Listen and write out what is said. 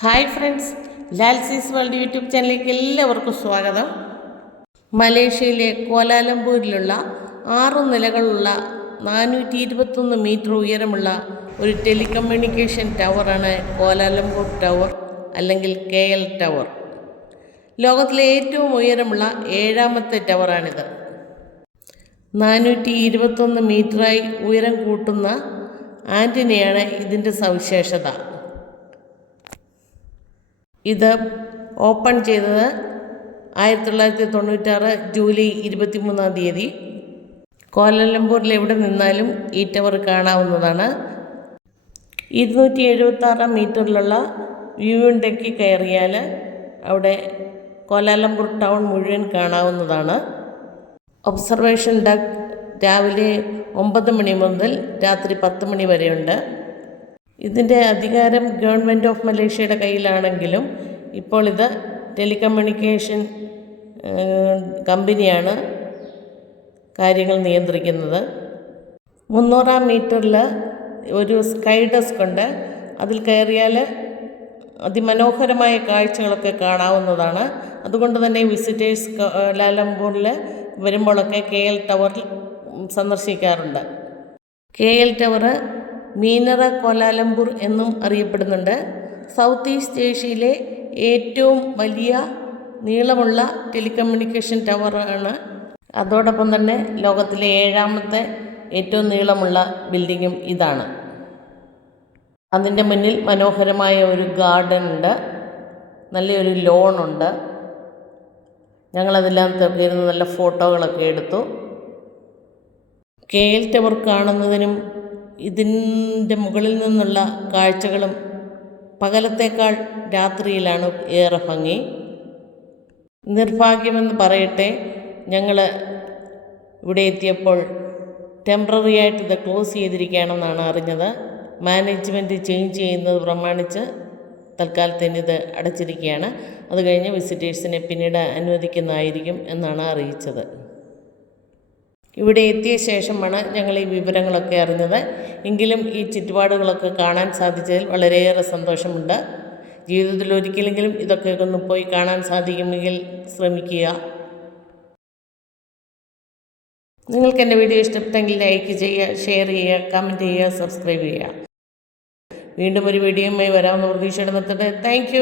Hi friends Lalsee's world YouTube ചാനലിലേക്ക് എല്ലാവർക്കും സ്വാഗതം. മലേഷ്യയിലെ കോലാലംപൂരിലുള്ള ആറു നിലകളുള്ള നാനൂറ്റി ഇരുപത്തൊന്ന് മീറ്റർ ഉയരമുള്ള ഒരു ടെലികമ്മ്യൂണിക്കേഷൻ ടവറാണ് കോലാലംപൂർ ടവർ അല്ലെങ്കിൽ കെ എൽ ടവർ. ലോകത്തിലെ ഏറ്റവും ഉയരമുള്ള ഏഴാമത്തെ ടവറാണിത്. നാനൂറ്റി ഇരുപത്തൊന്ന് മീറ്ററായി ഉയരം കൂട്ടുന്ന ആന്റിനയാണ് ഇതിന്റെ സവിശേഷത. ഇത് ഓപ്പൺ ചെയ്തത് ആയിരത്തി തൊള്ളായിരത്തി തൊണ്ണൂറ്റാറ് ജൂലൈ ഇരുപത്തി മൂന്നാം തീയതി. കോലലംപൂരിൽ എവിടെ നിന്നാലും ഈ ടവർ കാണാവുന്നതാണ്. ഇരുന്നൂറ്റി എഴുപത്താറ് മീറ്ററിലുള്ള വ്യൂവിൻ ഡെക്കിൽ കയറിയാൽ അവിടെ കോലാലംപൂർ ടൗൺ മുഴുവൻ കാണാവുന്നതാണ്. ഒബ്സർവേഷൻ ഡക്ക് രാവിലെ ഒമ്പത് മണി മുതൽ രാത്രി പത്ത് മണി വരെയുണ്ട്. ഇതിന്റെ അധികാരം ഗവൺമെന്റ് ഓഫ് മലേഷ്യയുടെ കയ്യിലാണെങ്കിലും ഇപ്പോൾ ഇത് ടെലികമ്മ്യൂണിക്കേഷൻ കമ്പനിയാണ് കാര്യങ്ങൾ നിയന്ത്രിക്കുന്നത്. മുന്നൂറാം മീറ്ററിൽ ഒരു സ്കൈ ഡെസ്ക് ഉണ്ട്. അതിൽ കയറിയാൽ അതിമനോഹരമായ കാഴ്ചകളൊക്കെ കാണാവുന്നതാണ്. അതുകൊണ്ട് തന്നെ വിസിറ്റേഴ്സ് ലാലംപൂരിൽ വരുമ്പോഴൊക്കെ കെ എൽ ടവറിൽ സന്ദർശിക്കാറുണ്ട്. K L tower Menara Kuala Lumpur എന്നും അറിയപ്പെടുന്നുണ്ട്. സൗത്ത് ഈസ്റ്റ് ഏഷ്യയിലെ ഏറ്റവും വലിയ നീളമുള്ള ടെലികമ്മ്യൂണിക്കേഷൻ ടവറാണ്. അതോടൊപ്പം തന്നെ ലോകത്തിലെ ഏഴാമത്തെ ഏറ്റവും നീളമുള്ള ബിൽഡിങ്ങും ഇതാണ്. അതിന്റെ മുന്നിൽ മനോഹരമായ ഒരു ഗാർഡൻ ഉണ്ട്. നല്ലൊരു ലോണുണ്ട് ഞങ്ങളതെല്ലാം ഇരുന്ന് നല്ല ഫോട്ടോകളൊക്കെ എടുത്തു. കെ എൽ ടവർ കാണുന്നതിനും ഇതിന്റെ മുകളിൽ നിന്നുള്ള കാഴ്ചകളും പകലത്തേക്കാൾ രാത്രിയിലാണ് ഏറെ ഭംഗി. നിർഭാഗ്യമെന്ന് പറയട്ടെ ഞങ്ങൾ ഇവിടെ എത്തിയപ്പോൾ ടെമ്പററി ആയിട്ട് ഇത് ക്ലോസ് ചെയ്തിരിക്കുകയാണെന്നാണ് അറിഞ്ഞത്. മാനേജ്മെന്റ് ചേഞ്ച് ചെയ്യുന്നത് പ്രമാണിച്ച് തൽക്കാലത്തിന് ഇത് അടച്ചിരിക്കുകയാണ്. അത് കഴിഞ്ഞ് വിസിറ്റേഴ്സിനെ പിന്നീട് അനുവദിക്കുന്നതായിരിക്കും എന്നാണ് അറിയിച്ചത്. ഇവിടെ എത്തിയ ശേഷമാണ് ഞങ്ങൾ ഈ വിവരങ്ങളൊക്കെ അറിഞ്ഞത്. എങ്കിലും ഈ ചുറ്റുപാടുകളൊക്കെ കാണാൻ സാധിച്ചതിൽ വളരെയേറെ സന്തോഷമുണ്ട്. ജീവിതത്തിൽ ഒരിക്കലെങ്കിലും ഇതൊക്കെ ഒന്ന് പോയി കാണാൻ സാധിക്കുമെങ്കിൽ ശ്രമിക്കുക. നിങ്ങൾക്ക് എന്റെ വീഡിയോ ഇഷ്ടപ്പെട്ടെങ്കിൽ ലൈക്ക് ചെയ്യുക ഷെയർ ചെയ്യുക കമന്റ് ചെയ്യുക സബ്സ്ക്രൈബ് ചെയ്യുക. വീണ്ടും ഒരു വീഡിയോയുമായി വരാമെന്ന് പ്രതീക്ഷയുടെ നിർത്തട്ടെ താങ്ക്